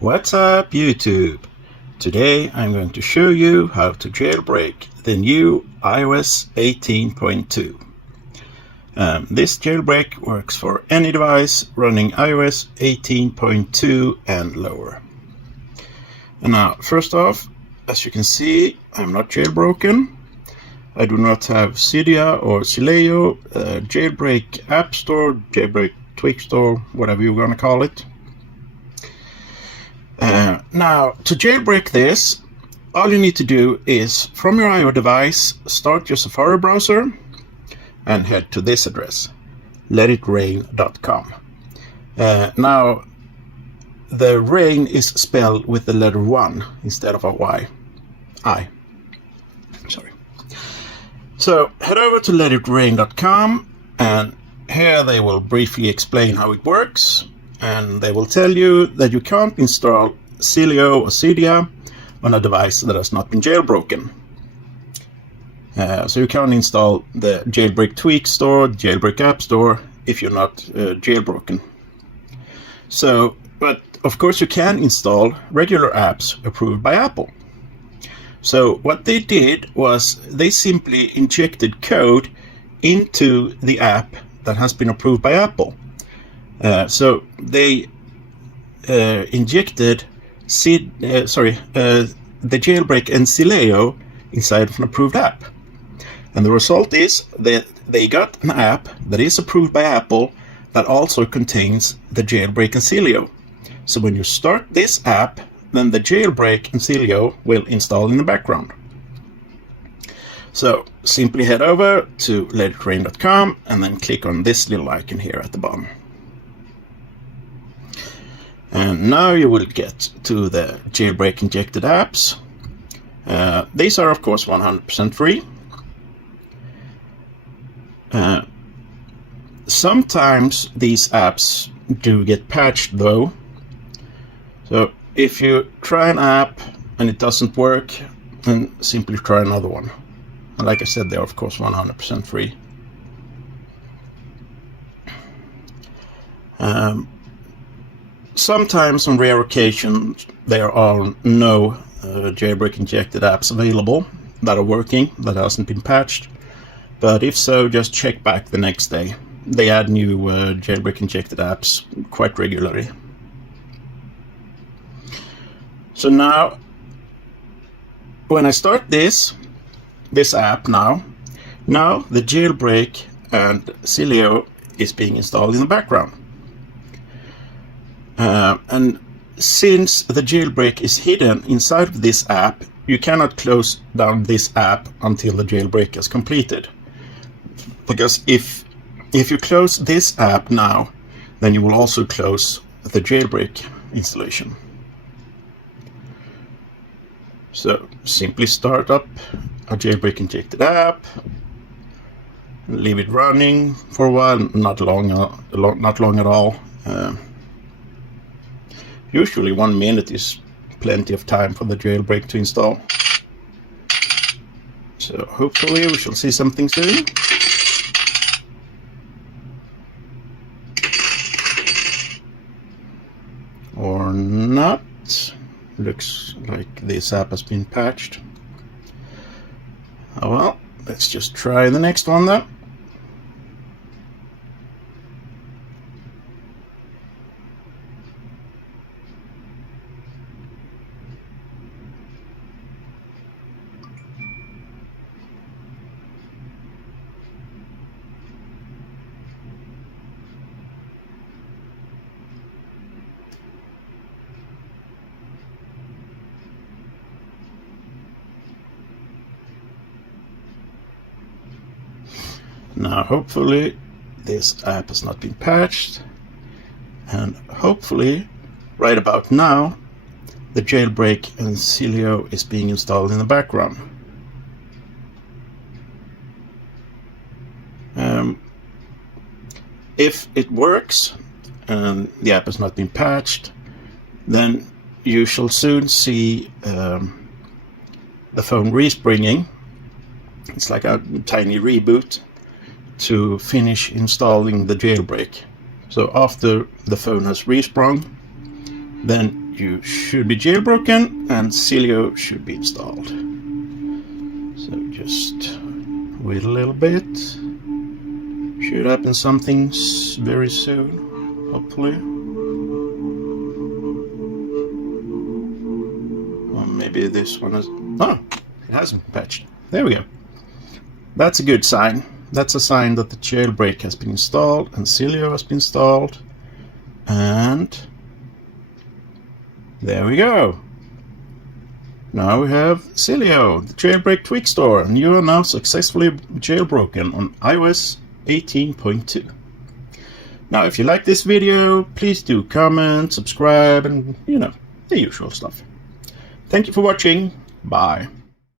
What's up, YouTube? Today I'm going to show you how to jailbreak the new iOS 18.2. This jailbreak works for any device running iOS 18.2 and lower. And now, first off, as you can see, I'm not jailbroken. I do not have Cydia or Sileo, Jailbreak App Store, Jailbreak Tweak Store, whatever you're going to call it. Now, to jailbreak this, all you need to do is, from your iOS device, start your Safari browser and head to this address, letitra1n.com. Now, the rain is spelled with the letter 1 instead of a Y. Sorry. So, head over to letitra1n.com, and here they will briefly explain how it works. And they will tell you that you can't install sileo or Cydia on a device that has not been jailbroken. So you can't install the Jailbreak Tweak Store, Jailbreak App Store, if you're not jailbroken. So, but of course you can install regular apps approved by Apple. So what they did was they simply injected code into the app that has been approved by Apple. So they injected the jailbreak and sileo inside of an approved app. And the result is that they got an app that is approved by Apple that also contains the jailbreak and sileo. So when you start this app, then the jailbreak and sileo will install in the background. So simply head over to letitra1n.com and then click on this little icon here at the bottom. And now you will get to the jailbreak injected apps. These are of course 100% free. Sometimes these apps do get patched though. So if you try an app and it doesn't work, then simply try another one. And like I said, they're of course 100% free. Sometimes, on rare occasions, there are no jailbreak injected apps available that are working, that hasn't been patched. But if so, just check back the next day. They add new jailbreak injected apps quite regularly. So now, when I start this app now the jailbreak and sileo is being installed in the background. And since the jailbreak is hidden inside of this app, you cannot close down this app until the jailbreak is completed. Because if you close this app now, then you will also close the jailbreak installation. So simply start up a jailbreak injected app, leave it running for a while, not long at all. Usually 1 minute is plenty of time for the jailbreak to install. So hopefully we shall see something soon. Or not. Looks like this app has been patched. Oh well, let's just try the next one then. Now hopefully this app has not been patched, and hopefully right about now the jailbreak and sileo is being installed in the background. If it works and the app has not been patched, then you shall soon see the phone respringing. It's like a tiny reboot to finish installing the jailbreak. So after the phone has resprung, then you should be jailbroken and sileo should be installed. So just wait a little bit. Should happen something very soon, hopefully. Or maybe this one is... Oh, it hasn't patched. There we go. That's a good sign. That's a sign that the jailbreak has been installed and sileo has been installed. And there we go. Now we have Sileo, the jailbreak tweak store, and you are now successfully jailbroken on iOS 18.2. Now, if you like this video, please do comment, subscribe, and, you know, the usual stuff. Thank you for watching. Bye.